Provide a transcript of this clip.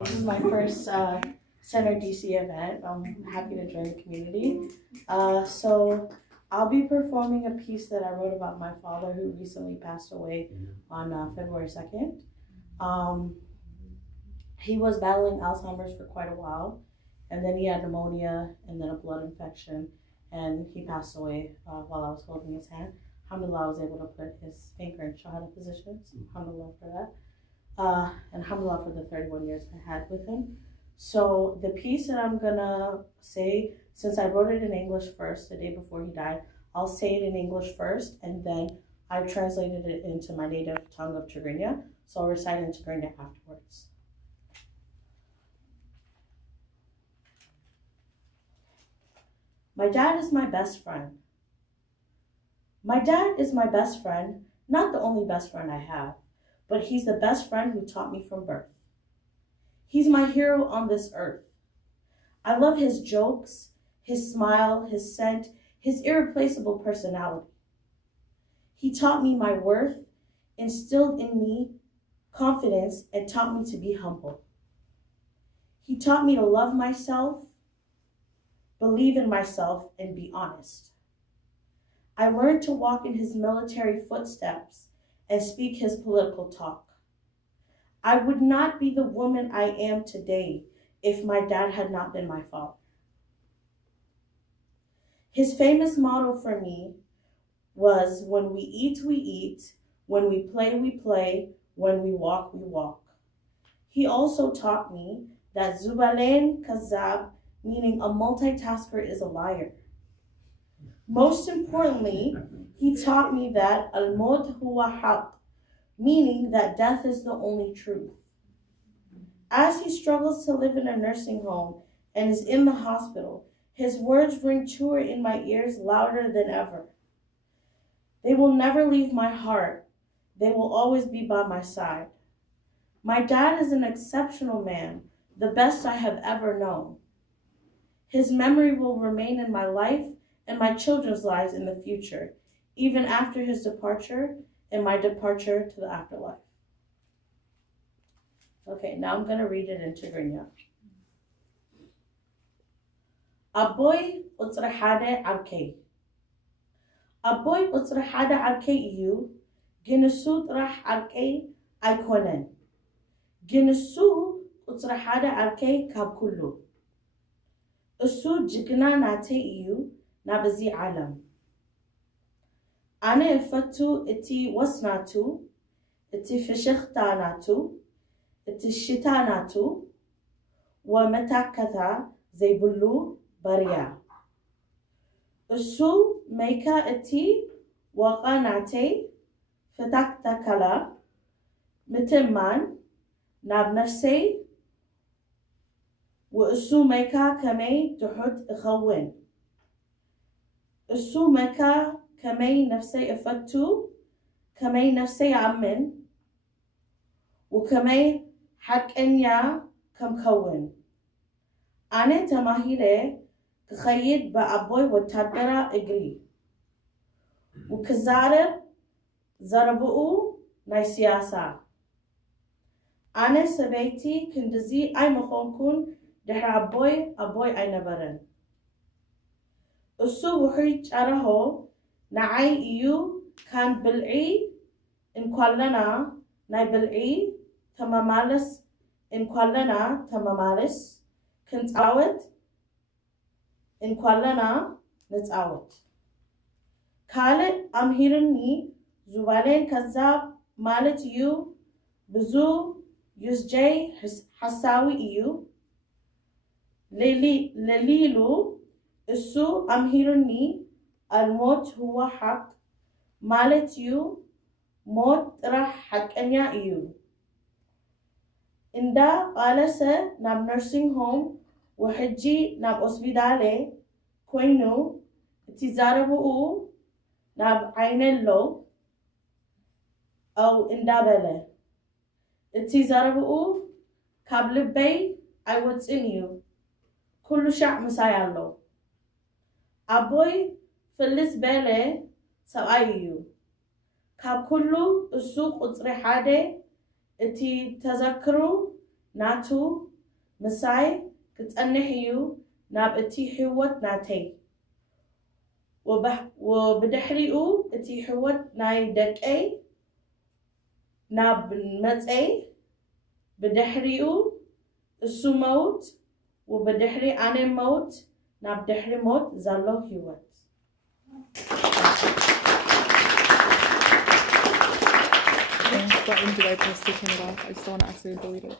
This is my first Center DC event. I'm happy to join the community. So I'll be performing a piece that I wrote about my father who recently passed away on February 2nd. He was battling Alzheimer's for quite a while, and then he had pneumonia and then a blood infection, and he passed away while I was holding his hand. Alhamdulillah, I was able to put his finger in Shahada position, so alhamdulillah for that. And alhamdulillah for the 31 years I had with him. So the piece that I'm gonna say, since I wrote it in English first the day before he died, I'll say it in English first, and then I translated it into my native tongue of Tigrinya, so I'll recite it in Tigrinya afterwards. My dad is my best friend. My dad is my best friend, not the only best friend I have, but he's the best friend who taught me from birth. He's my hero on this earth. I love his jokes, his smile, his scent, his irreplaceable personality. He taught me my worth, instilled in me confidence, and taught me to be humble. He taught me to love myself, believe in myself, and be honest. I learned to walk in his military footsteps and speak his political talk. I would not be the woman I am today if my dad had not been my father. His famous motto for me was, when we eat, when we play, when we walk, we walk. He also taught me that Zubalain Kazab, meaning a multitasker, is a liar. Most importantly, he taught me that al-maut huwa haq, meaning that death is the only truth. As he struggles to live in a nursing home and is in the hospital, his words ring truer in my ears, louder than ever. They will never leave my heart. They will always be by my side. My dad is an exceptional man, the best I have ever known. His memory will remain in my life and my children's lives in the future, even after his departure and my departure to the afterlife. Okay, now I'm going to read it in Tigrinya. Aboy utsrahade arkay. Aboy utsrahade arkay iyu, ginusu trah arkay aykonen. Ginusu utsrahade arkay kabkullu. Usu jigna nate iyu, نابزي عالم أنا فتو إتي وسناتو إتي فشختاناتو إتي الشتاناتو ومتاكتا زي بلو بريا السو ميكا إتي وقاناتي فتاكتا كلا متمان ناب نفسي وإسو ميكا كمي تحد إخوين السو مكا كمي نفسي أفتو كمي نفسي عمن وكمي حق إنيا كم كون أنا تماهيري كخيد بأبوي وتدرى إجري وكزارب زربؤو ناي سياسة أنا سبيتي كندزي أي مخونكون دحر أبوي أي نبرن السو وحي جاره نعي إيو كان بلعي إن كلنا ناي بلعي تمامالس إن كلنا تمامالس كنت عاود إن كلنا نتعاود كالت أمهيرني زبالين كذاب مالت إيو بزو يسجي حساوي إيو لليلو السو أمهيرني الموت هو حق مالت يو موت راح حق أنيا يو إندا قالسة ناب نرسينغ هوم وحجي ناب أسبيدالي كوينو تزاربو ناب عينلو أو إندا بله تزاربو كابل بي I what's in you كل شع مسايالو أبوي فلس بله سوايو كاب كله السوق أطري حادة اتي تذكروا ناتو مساي كتأنحيو ناب اتي حوت ناتي وبدحريو اتي حوت ناي دكاي ناب متاي بدحريو السو موت وبدحري أنا موت ناب دحري موت زالو حوت. What room did I post the Canada? I just don't want to accidentally delete it.